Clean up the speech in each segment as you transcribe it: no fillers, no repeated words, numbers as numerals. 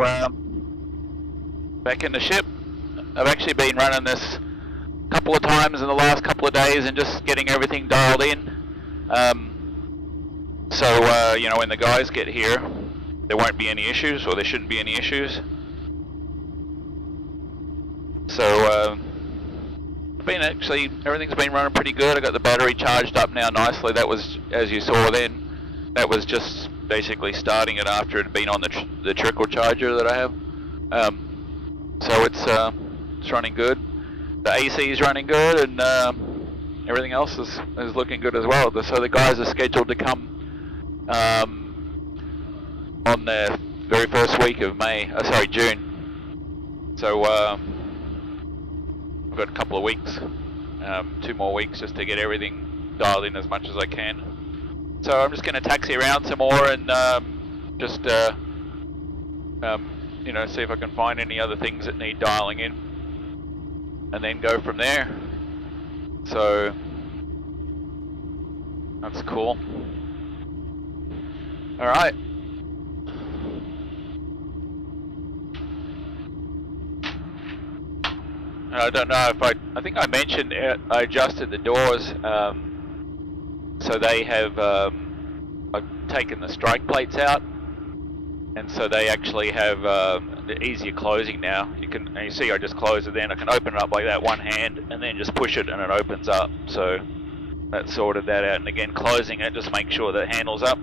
So back in the ship. I've actually been running this a couple of times in the last couple of days and just getting everything dialed in. So you know, when the guys get here, there won't be any issues, or there shouldn't be any issues. So everything's been running pretty good. I got the battery charged up now nicely. That was, as you saw then, that was just basically starting it after it had been on the trickle charger that I have. So it's running good. The AC is running good, and everything else is looking good as well. So the guys are scheduled to come on the very first week of June. So I've got a couple of weeks, 2 more weeks just to get everything dialed in as much as I can. So I'm just going to taxi around some more and just you know, see if I can find any other things that need dialing in, and then go from there. So that's cool. All right. I don't know if I think I mentioned I adjusted the doors, so they have I've taken the strike plates out, and so they actually have the easier closing now. And you see I just close it, then I can open it up like that one hand and then just push it and it opens up. So that sorted that out, and again closing it, just make sure that it handles up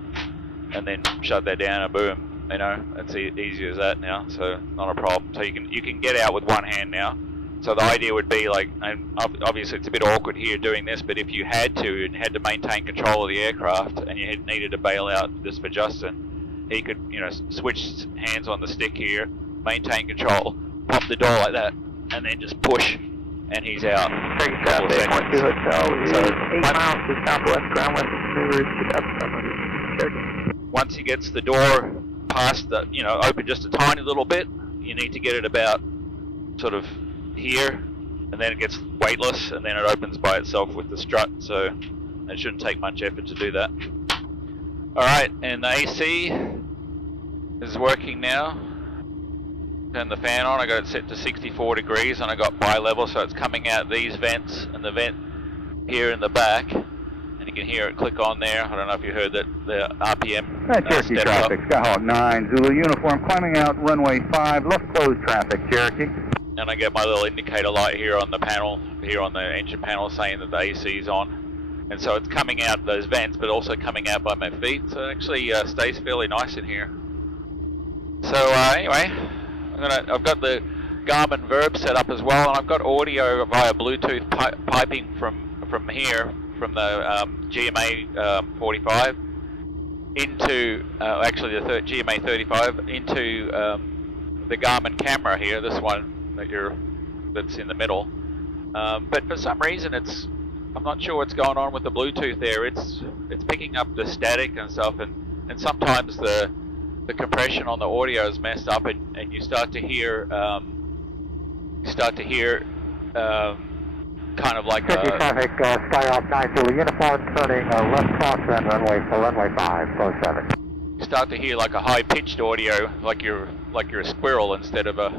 and then shut that down and boom, you know, it's easy as that now, so not a problem. So you can get out with one hand now. So the idea would be like, and obviously it's a bit awkward here doing this, but if you had to and had to maintain control of the aircraft and you needed to bail out just for Justin, he could, you know, switch hands on the stick here, maintain control, pop the door like that, and then just push, and he's out. Take traffic, 1-2 Hotel, so 8 miles to southwest, ground west of maneuvers, once he gets the door past the, you know, open just a tiny little bit, you need to get it about sort of here, and then it gets weightless, and then it opens by itself with the strut, so it shouldn't take much effort to do that. Alright, and the AC is working now. Turn the fan on, I got it set to 64 degrees, and I got bi-level, so it's coming out these vents, and the vent here in the back, and you can hear it click on there. I don't know if you heard that, the RPM Cherokee traffic, Skyhawk 9, Zulu uniform, climbing out runway 5, left closed traffic, Cherokee. And I get my little indicator light here on the panel, here on the engine panel, saying that the AC is on. And so it's coming out those vents, but also coming out by my feet. So it actually stays fairly nice in here. So anyway, I've got the Garmin Verb set up as well, and I've got audio via Bluetooth piping from here, from the GMA 45 into actually the GMA 35 into the Garmin camera here. This one that's in the middle, but for some reason I'm not sure what's going on with the Bluetooth there. It's picking up the static and stuff, and sometimes the compression on the audio is messed up, and you start to hear kind of like traffic, Skyhawk 9 Zulu uniform, turning left crosswind runway for runway 5, close 7. You start to hear like a high-pitched audio, like you're a squirrel instead of a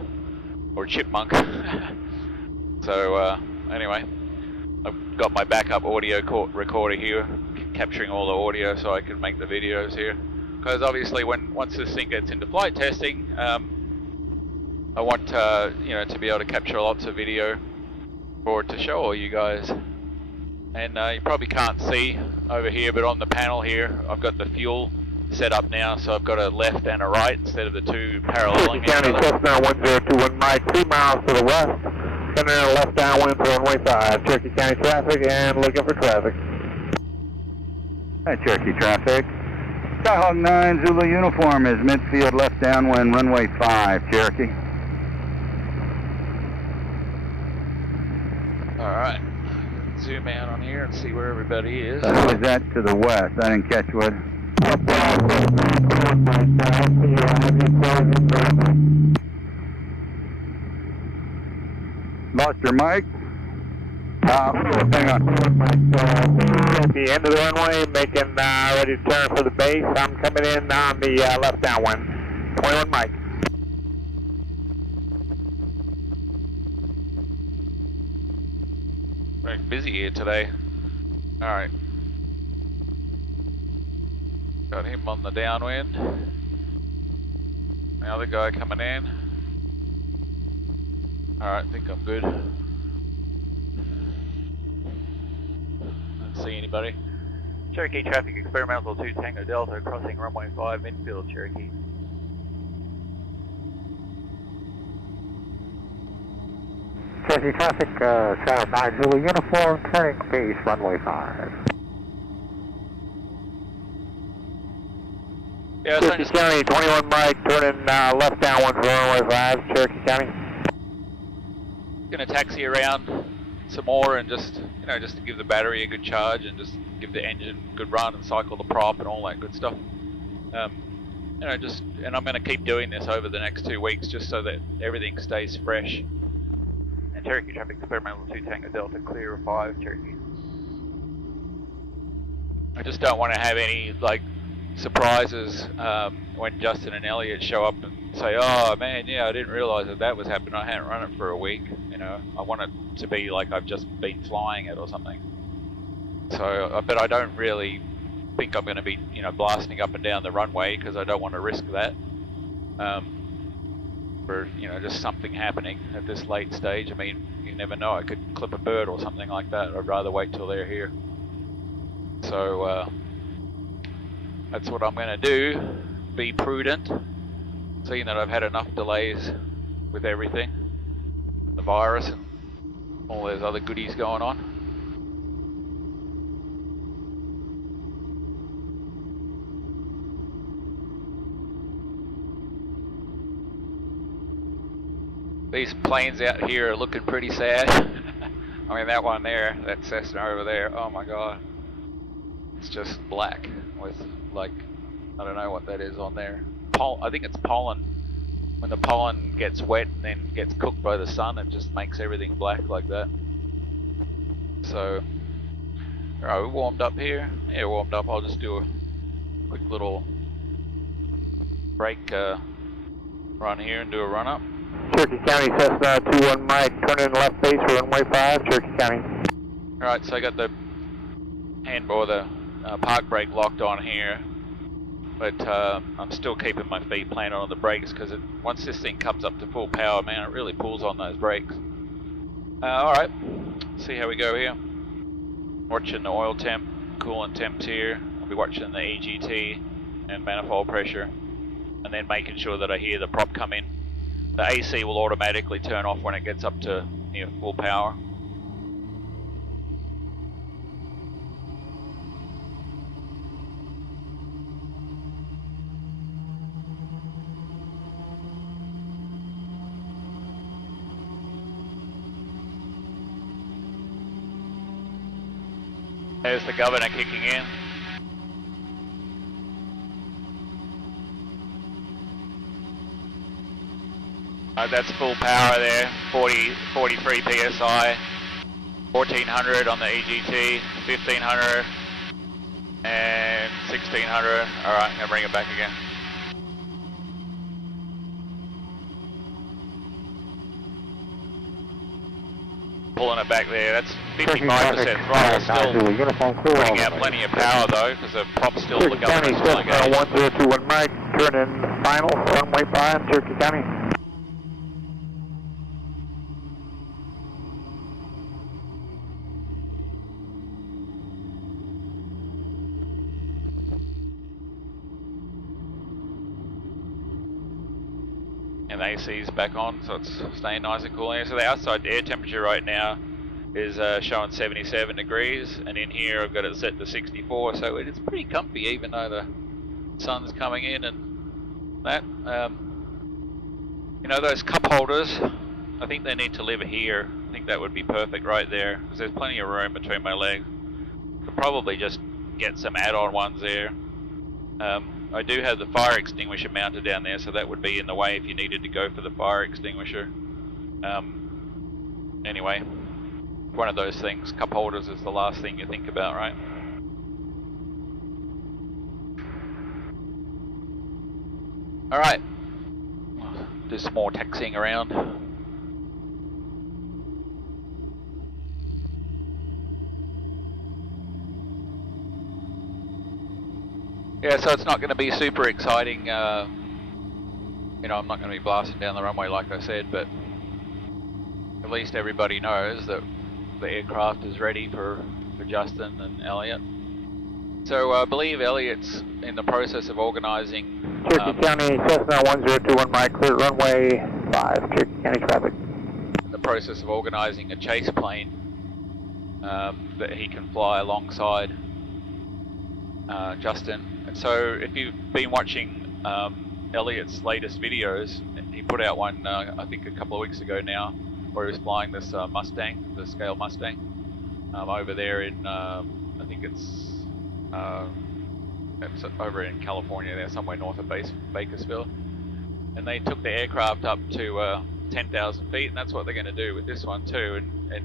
chipmunk. So anyway, I've got my backup audio recorder here, capturing all the audio so I can make the videos here. Because obviously, once this thing gets into flight testing, I want you know, to be able to capture lots of video for it to show all you guys. And you probably can't see over here, but on the panel here, I've got the fuel set up now, so I've got a left and a right instead of the two paralleling each other. Cherokee County, Cessna 1021 Mike, 2 miles to the west, and then a left downwind for runway 5. Cherokee County traffic, and looking for traffic. Hi, Cherokee traffic. Skyhawk 9 Zulu uniform is midfield left downwind runway 5, Cherokee. Alright, zoom out on here and see where everybody is. Who is that to the west? I didn't catch what. Lost your mic? Hang on. At the end of the runway, making ready to turn for the base. I'm coming in on the left downwind. 21 Mike. Very busy here today. Alright. Got him on the downwind. The other guy coming in. Alright, I think I'm good. Don't see anybody. Cherokee traffic experimental 2 Tango Delta crossing runway 5 midfield Cherokee. Cherokee traffic, South 9 Zulu uniform, turning base runway 5. Yeah, Cherokee County, 21 Mike, turning left downwind for runway 5, Cherokee County. Gonna taxi around some more and just, just to give the battery a good charge and just give the engine a good run and cycle the prop and all that good stuff. And I'm gonna keep doing this over the next 2 weeks just so that everything stays fresh. And Cherokee traffic experimental 2 Tango Delta clear of 5 Cherokee. I just don't want to have any surprises when Justin and Elliot show up and say, oh man, yeah, I didn't realise that was happening, I hadn't run it for a week. I want it to be like I've just been flying it or something. So, but I don't really think I'm going to be, blasting up and down the runway because I don't want to risk that. For, just something happening at this late stage. I mean, you never know, I could clip a bird or something like that. I'd rather wait till they're here. So, that's what I'm going to do. Be prudent. Seeing that I've had enough delays with everything. The virus and all those other goodies going on. These planes out here are looking pretty sad. I mean, that one there, that Cessna over there, oh my god. It's just black with I don't know what that is on there. I think it's pollen. When the pollen gets wet and then gets cooked by the sun, it just makes everything black like that. So, alright, we warmed up here. Yeah, warmed up. I'll just do a quick little brake run here and do a run up. Cherokee County, Cessna 21 Mike, turn in left base for runway 5, Cherokee County. Alright, so I got the park brake locked on here, but I'm still keeping my feet planted on the brakes because once this thing comes up to full power, man, it really pulls on those brakes. Alright, see how we go here. Watching the oil temp, coolant temps here. I'll be watching the EGT and manifold pressure, and then making sure that I hear the prop come in. The AC will automatically turn off when it gets up to near full power. There's the governor kicking in. That's full power there, 43 PSI, 1400 on the EGT, 1500 and 1600. Alright, I'm going to bring it back again. Pulling it back there, that's 55% throttle, still putting out plenty of power though, because the prop's still, the governor's still engaged. 1021 Mike, turn in final for runway 5, Cherokee County. And the AC is back on, so it's staying nice and cool here. So the outside air temperature right now is showing 77 degrees, and in here I've got it set to 64, so it's pretty comfy even though the sun's coming in and that. Those cup holders, I think they need to live here. I think that would be perfect right there, because there's plenty of room between my legs. Could probably just get some add-on ones there. I do have the fire extinguisher mounted down there, so that would be in the way if you needed to go for the fire extinguisher. Anyway, one of those things, cup holders is the last thing you think about, right? Alright, do some more taxiing around. Yeah, so it's not going to be super exciting. You know, I'm not going to be blasting down the runway like I said, but at least everybody knows that the aircraft is ready for Justin and Elliot. So I believe Elliot's in the process of organising... Cherokee County, Cessna 1021 Mike, clear runway 5, Cherokee County traffic. In the process of organising a chase plane that he can fly alongside Justin. And so if you've been watching Elliot's latest videos, he put out one I think a couple of weeks ago now, where he was flying this Mustang, the scale Mustang, over there in, I think it's over in California there, somewhere north of Bakersfield. And they took the aircraft up to 10,000 feet, and that's what they're going to do with this one too. And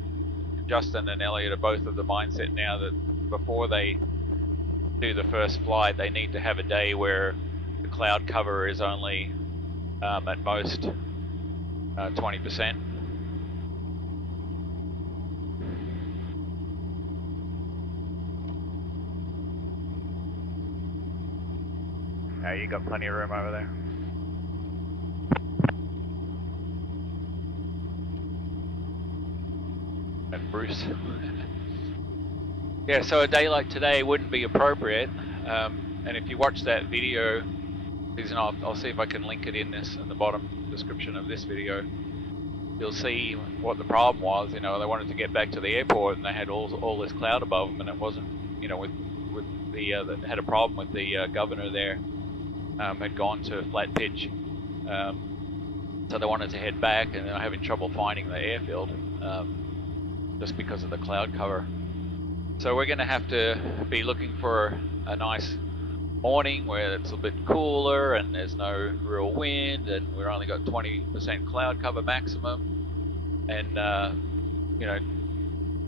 Justin and Elliot are both of the mindset now that before they do the first flight, they need to have a day where the cloud cover is only at most 20%. Yeah, you got plenty of room over there. And Bruce. Yeah, so a day like today wouldn't be appropriate. And if you watch that video, and I'll see if I can link it in the bottom description of this video, you'll see what the problem was. You know, they wanted to get back to the airport and they had all this cloud above them, and it wasn't, you know, with the they had a problem with the governor there. Had gone to flat pitch, so they wanted to head back, and they're having trouble finding the airfield just because of the cloud cover. So we're going to have to be looking for a nice morning where it's a bit cooler and there's no real wind, and we've only got 20% cloud cover maximum, and you know,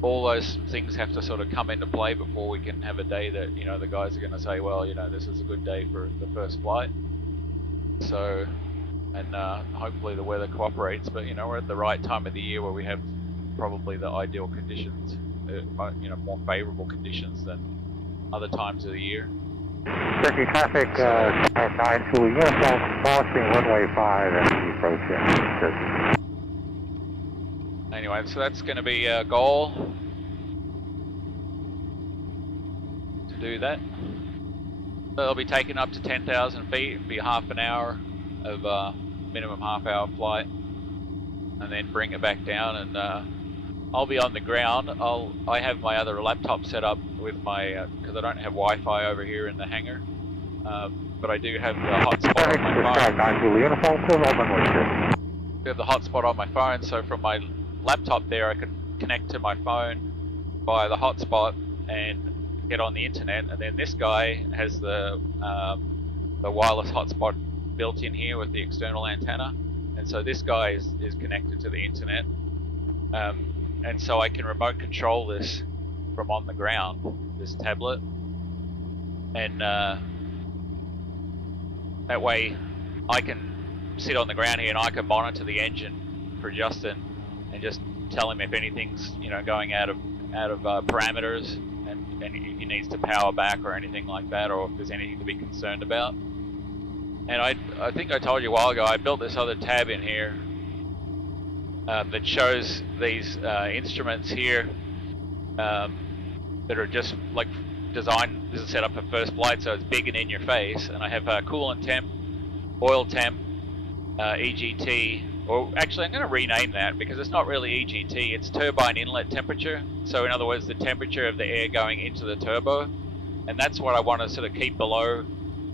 all those things have to sort of come into play before we can have a day that, you know, the guys are going to say, well, you know, this is a good day for the first flight. So, and hopefully the weather cooperates, but, you know, we're at the right time of the year where we have probably the ideal conditions, you know, more favorable conditions than other times of the year. Cherokee traffic, 9 to uniform, crossing runway 5 as we approach it. Anyway, so that's going to be a goal to do that. So they'll be taken up to 10,000 feet. It'll be half an hour of minimum half-hour flight, and then bring it back down. And I'll be on the ground. I have my other laptop set up with my because I don't have Wi-Fi over here in the hangar, but I do have the hotspot on my phone. 9 to uniform, clear runway 6. I have the hotspot on my phone, so from my laptop there I can connect to my phone via the hotspot and get on the internet, and then this guy has the wireless hotspot built in here with the external antenna, and so this guy is connected to the internet, and so I can remote control this from on the ground, this tablet, and that way I can sit on the ground here and I can monitor the engine for Justin and just tell him if anything's, you know, going out of parameters, and if he needs to power back or anything like that, or if there's anything to be concerned about. And I think I told you a while ago, I built this other tab in here that shows these instruments here that are just like designed. This is set up for first flight, so it's big and in your face. And I have coolant temp, oil temp, EGT. Or actually, I'm going to rename that because it's not really EGT, it's turbine inlet temperature. So in other words, the temperature of the air going into the turbo. And that's what I want to sort of keep below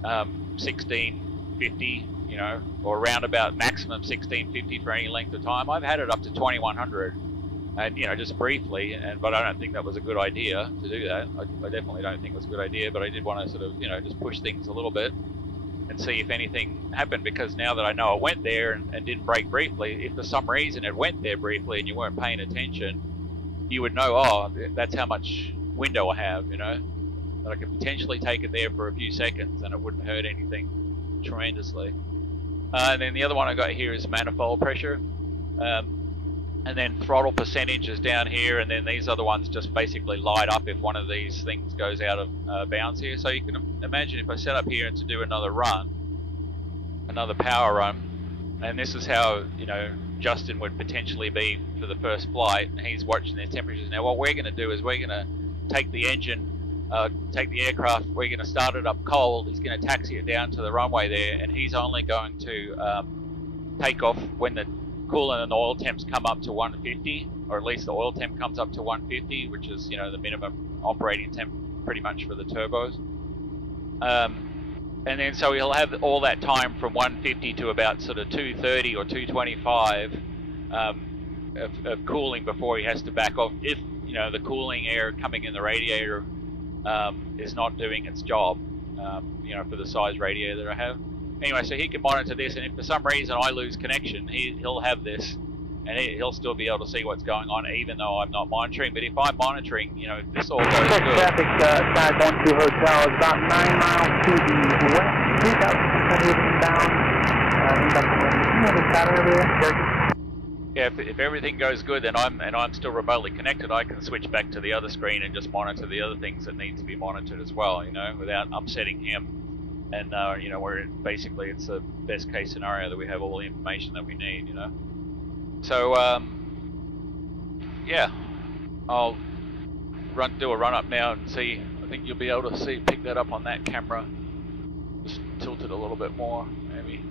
1650, you know, or around about maximum 1650 for any length of time. I've had it up to 2100, and, you know, just briefly, but I don't think that was a good idea to do that. I definitely don't think it was a good idea, but I did want to sort of, you know, just push things a little bit and see if anything happened, because now that I know it went there and didn't break briefly, if for some reason it went there briefly and you weren't paying attention, you would know, oh, that's how much window I have, you know, that I could potentially take it there for a few seconds and it wouldn't hurt anything tremendously. And then the other one I got here is manifold pressure. And then throttle percentage is down here, and then these other ones just basically light up if one of these things goes out of bounds here. So you can imagine if I set up here to do another run, another power run, and this is how, you know, Justin would potentially be for the first flight. He's watching their temperatures. Now what we're going to do is we're going to take the engine, take the aircraft, we're going to start it up cold, he's going to taxi it down to the runway there, and he's only going to take off when the coolant and the oil temps come up to 150, or at least the oil temp comes up to 150, which is, you know, the minimum operating temp pretty much for the turbos. And then so he'll have all that time from 150 to about sort of 230 or 225 of cooling before he has to back off, if, you know, the cooling air coming in the radiator is not doing its job, you know, for the size radiator that I have. Anyway, so he can monitor this, and if for some reason I lose connection, he'll have this, and he'll still be able to see what's going on, even though I'm not monitoring. But if I'm monitoring, you know, if this all goes good. Traffic, side 12 hotel is about 9 miles to the west, 3,600 inbound. Yeah, if everything goes good, then I'm still remotely connected, I can switch back to the other screen and just monitor the other things that need to be monitored as well, you know, without upsetting him. And, you know, basically it's the best case scenario that we have all the information that we need, you know. So, yeah, I'll do a run up now and see. I think you'll be able to pick that up on that camera. Just tilt it a little bit more, maybe.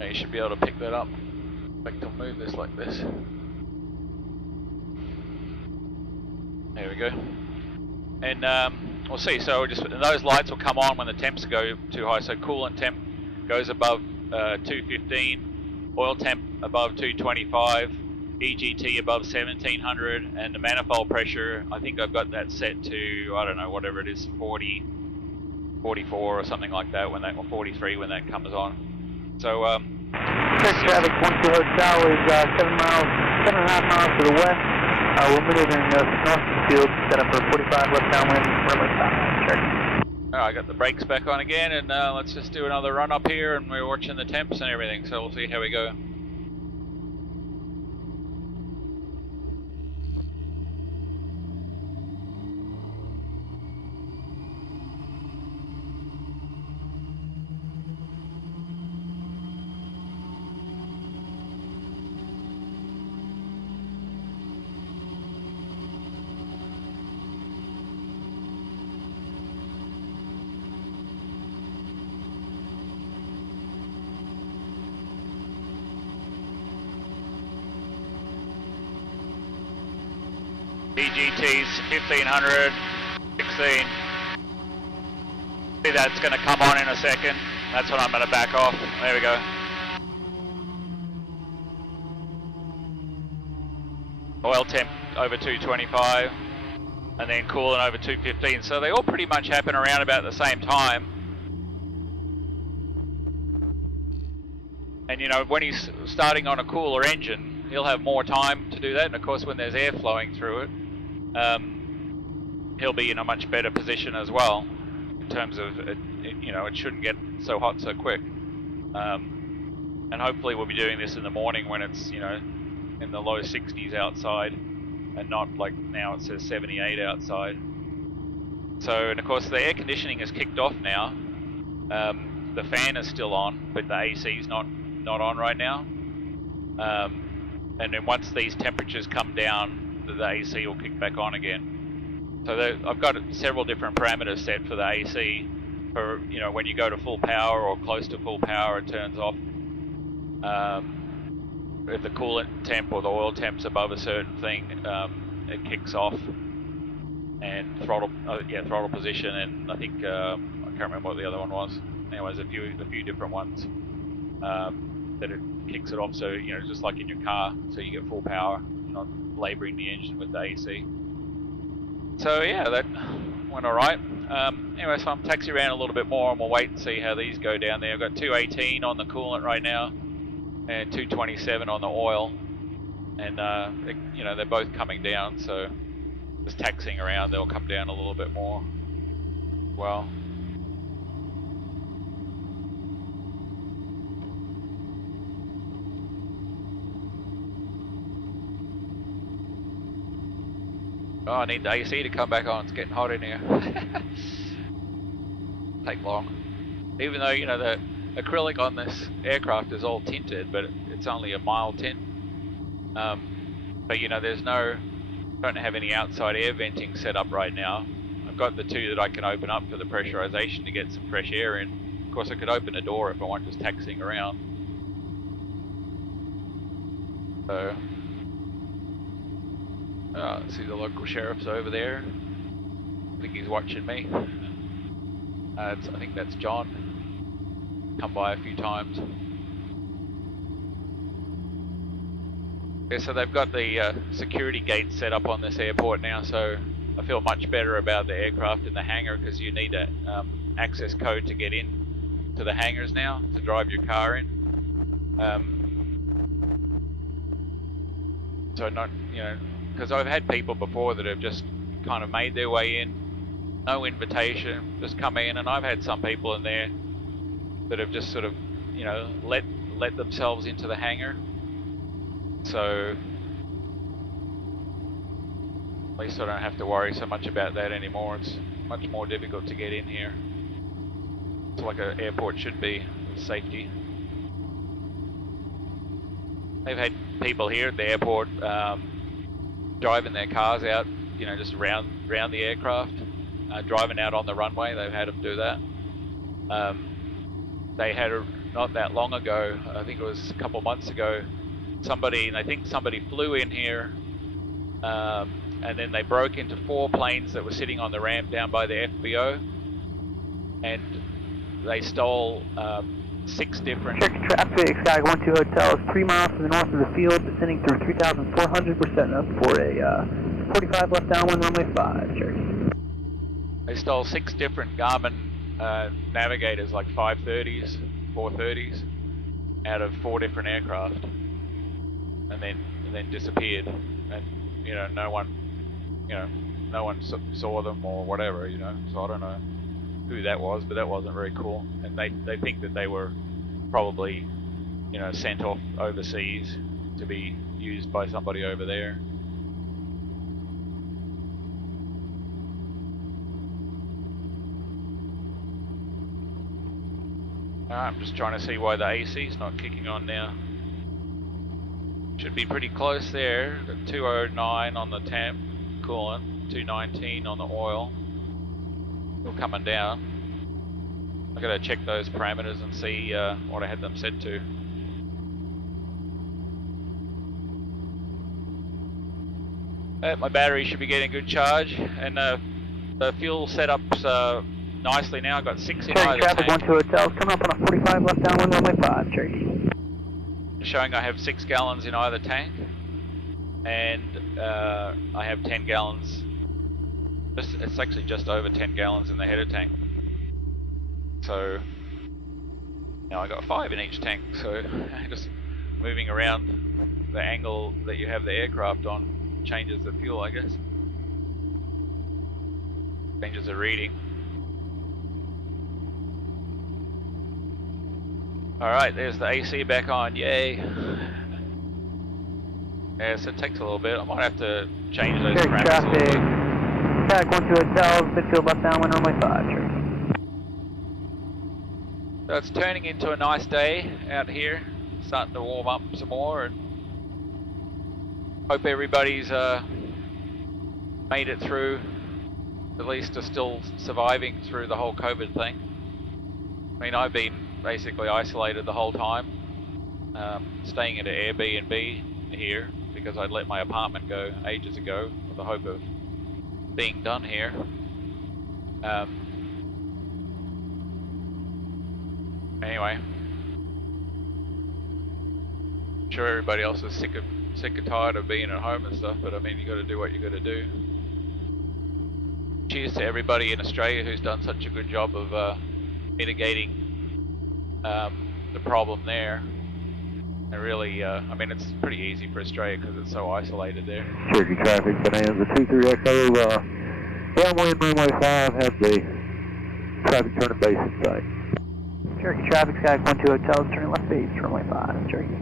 Yeah, you should be able to pick that up. In fact, I'll move this like this. There we go. And, we'll see, so those lights will come on when the temps go too high. So coolant temp goes above 215, oil temp above 225, EGT above 1700, and the manifold pressure, I think I've got that set to, I don't know, whatever it is, 40, 44 or something like that, or 43 when that comes on. So, traffic 12 hotel is 7.5 miles to the west. We're maneuvering north field, set up for 45 left downwind, runway 5, check. Alright, I got the brakes back on again, and let's just do another run up here, and we're watching the temps and everything, so we'll see how we go. EGT's 1500, 16. See, that's going to come on in a second. That's when I'm going to back off. There we go. Oil temp over 225, and then coolant over 215. So they all pretty much happen around about the same time. And, you know, when he's starting on a cooler engine, he'll have more time to do that. And of course, when there's air flowing through it, he'll be in a much better position as well, in terms of, you know, it shouldn't get so hot so quick. And hopefully we'll be doing this in the morning when it's, you know, in the low 60s outside, and not like now it says 78 outside. So, and of course the air conditioning has kicked off now. The fan is still on, but the AC is not on right now. And then once these temperatures come down, the AC will kick back on again. So I've got several different parameters set for the AC. For, you know, when you go to full power or close to full power, it turns off. If the coolant temp or the oil temp's above a certain thing, it kicks off. And throttle position, and I think I can't remember what the other one was. Anyways, a few different ones that it kicks it off. So, you know, just like in your car, so you get full power, you're not labouring the engine with the AC. So yeah, that went all right. Anyway, so I'm taxi around a little bit more, and we'll wait and see how these go down there. I've got 218 on the coolant right now, and 227 on the oil, and you know, they're both coming down. So just taxiing around, they'll come down a little bit more. Well. Oh, I need the AC to come back on. It's getting hot in here. Take long. Even though, you know, the acrylic on this aircraft is all tinted, but it's only a mild tint. But you know, don't have any outside air venting set up right now. I've got the two that I can open up for the pressurization to get some fresh air in. Of course, I could open a door if I want, just taxiing around. So, see the local sheriff's over there. I think he's watching me. I think that's John. Come by a few times. Yeah, so they've got the security gates set up on this airport now, so I feel much better about the aircraft in the hangar, because you need that access code to get in to the hangars now, to drive your car in. So not, you know, because I've had people before that have just kind of made their way in, no invitation, just come in, and I've had some people in there that have just sort of, you know, let themselves into the hangar. So at least I don't have to worry so much about that anymore. It's much more difficult to get in here. It's like an airport should be, with safety. They've had people here at the airport driving their cars out, you know, just around the aircraft, driving out on the runway. They've had them do that. They had, not that long ago, I think it was a couple months ago, I think somebody flew in here, and then they broke into 4 planes that were sitting on the ramp down by the FBO, and they stole 6 different... Check traffic, Sky 12 Hotel is 3 miles to the north of the field, descending through 3,400, we're setting up for a 45 left downwind runway 5, Cherokee. They stole 6 different Garmin navigators, like 530s, 430s, out of 4 different aircraft, and then disappeared, and you know, no one saw them or whatever, you know. So I don't know who that was, but that wasn't very cool. And they think that they were probably, you know, sent off overseas to be used by somebody over there. I'm just trying to see why the AC's not kicking on now. Should be pretty close there. Got 209 on the temp coolant, 219 on the oil. Still coming down. I've got to check those parameters and see what I had them set to. My battery should be getting a good charge, and the fuel setup's nicely now. I've got 6 in either traffic tank. 12 Hotel is coming up on a 45 left downwind runway 5, Cherokee. Showing I have 6 gallons in either tank, and I have 10 gallons. It's actually just over 10 gallons in the header tank. So now I got 5 in each tank. So just moving around the angle that you have the aircraft on changes the fuel, I guess. Changes the reading. Alright, there's the AC back on, yay. Yeah, so it takes a little bit. I might have to change those parameters traffic. a little bit. Attack 12 Hotel, midfield left downwind runway 5, Cherokee. So it's turning into a nice day out here. Starting to warm up some more, and hope everybody's made it through, at least are still surviving through the whole COVID thing. I mean, I've been basically isolated the whole time, staying at an Airbnb here because I'd let my apartment go ages ago with the hope of being done here. Anyway, I'm sure everybody else is sick and tired of being at home and stuff, but I mean, you got to do what you got to do. Cheers to everybody in Australia who's done such a good job of mitigating the problem there. And really, I mean, it's pretty easy for Australia because it's so isolated there. Cherokee traffic, Bonanza 23 Echo, downwind runway 5 has the traffic turning base in sight. Cherokee traffic, Sky 12 Hotel is turning left base, runway 5, Cherokee.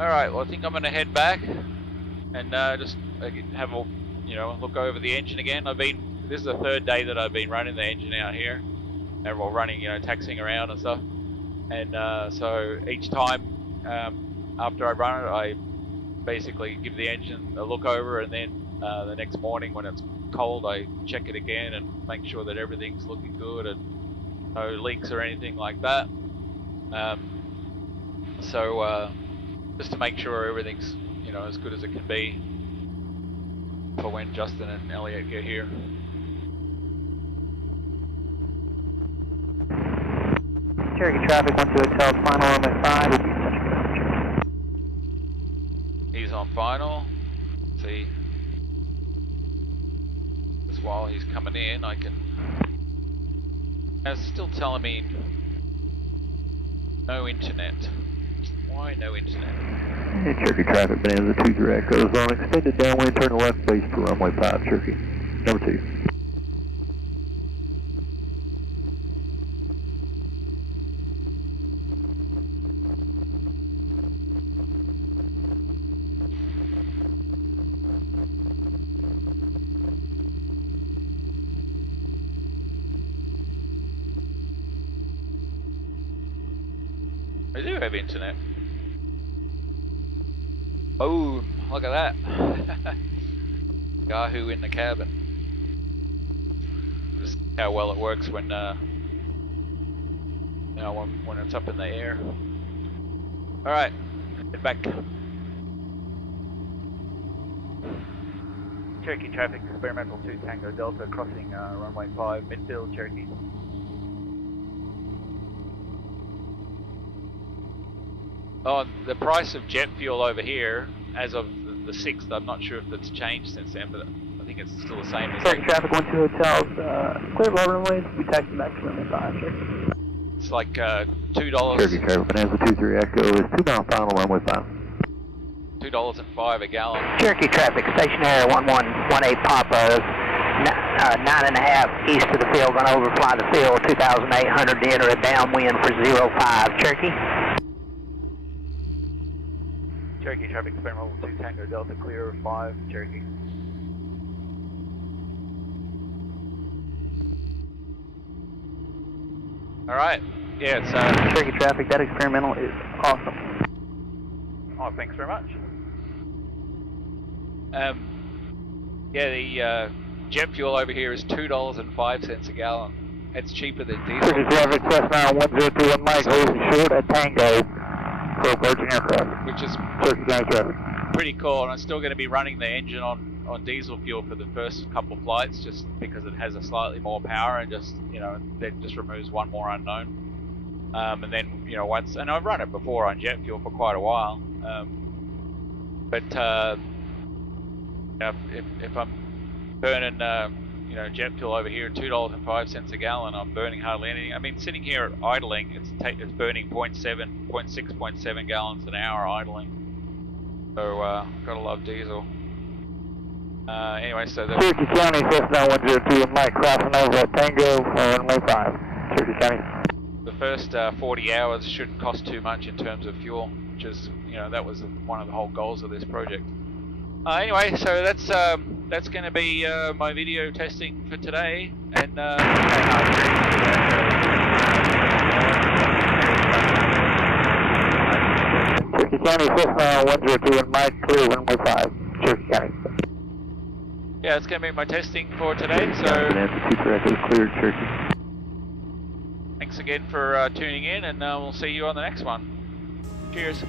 Alright, well I think I'm going to head back and just have a you know, look over the engine again. This is the third day that I've been running the engine out here, and we're running, you know, taxiing around and stuff. And so each time after I run it, I basically give the engine a look over, and then the next morning when it's cold, I check it again and make sure that everything's looking good and no leaks or anything like that. So just to make sure everything's, you know, as good as it can be for when Justin and Elliot get here. Cherokee traffic, 12 Hotel, final runway 5, will be touching ground. He's on final. Let's see. Just while he's coming in, I can. It's still telling me no internet. Why no internet? Hey, Cherokee traffic, Bonanza 23 Echoes on extended downwind, turn left base for runway 5, Cherokee. Number 2. I do have internet. Boom! Look at that. Yahoo in the cabin. Just how well it works when you know, when it's up in the air. All right, get back. Cherokee traffic, experimental 2 Tango Delta, crossing runway 5, midfield, Cherokee. Oh, the price of jet fuel over here, as of the 6th, I'm not sure if it's changed since then, but I think it's still the same as Cherokee traffic, 12 Hotels, clear all runways, we taxi back to runway 5, Cherokee. it's like $2. Cherokee traffic, Bonanza 23 Echo is 2 mile final, runway 5. $2.05 a gallon. Cherokee traffic, stationary 1118 Papa, 9.5 east of the field, gonna overfly the field, 2,800 to enter a downwind for 05, Cherokee. Cherokee traffic, experimental 2 Tango Delta, clear 5, Cherokee. All right. Yeah, it's Cherokee traffic, that experimental is awesome. Oh, thanks very much. yeah, the jet fuel over here is $2.05 a gallon. It's cheaper than diesel. Cherokee traffic, Cessna 1021 Mike, losing short at Tango for approaching aircraft. Which is Cherokee County traffic. pretty cool, and I'm still going to be running the engine on diesel fuel for the first couple flights, just because it has a slightly more power, and just, you know, that just removes one more unknown. And then, you know, once, and I've run it before on jet fuel for quite a while, but if I'm burning you know, jet fuel over here at $2.05 a gallon, I'm burning hardly anything. I mean, sitting here idling, it's burning 0.6.7 gallons an hour idling. So gotta love diesel. Anyway, so the Cherokee County, Cessna 102 Mike, crossing over at Tango for runway 5. Cherokee County. the first 40 hours shouldn't cost too much in terms of fuel, which is, you know, that was one of the whole goals of this project. Anyway, so that's going to be my video testing for today, and Cherokee County, Cessna 102 and Mike, clear runway 5, Cherokee County. yeah, it's going to be my testing for today. So cleared, Cherokee. thanks again for tuning in, and we'll see you on the next one. Cheers.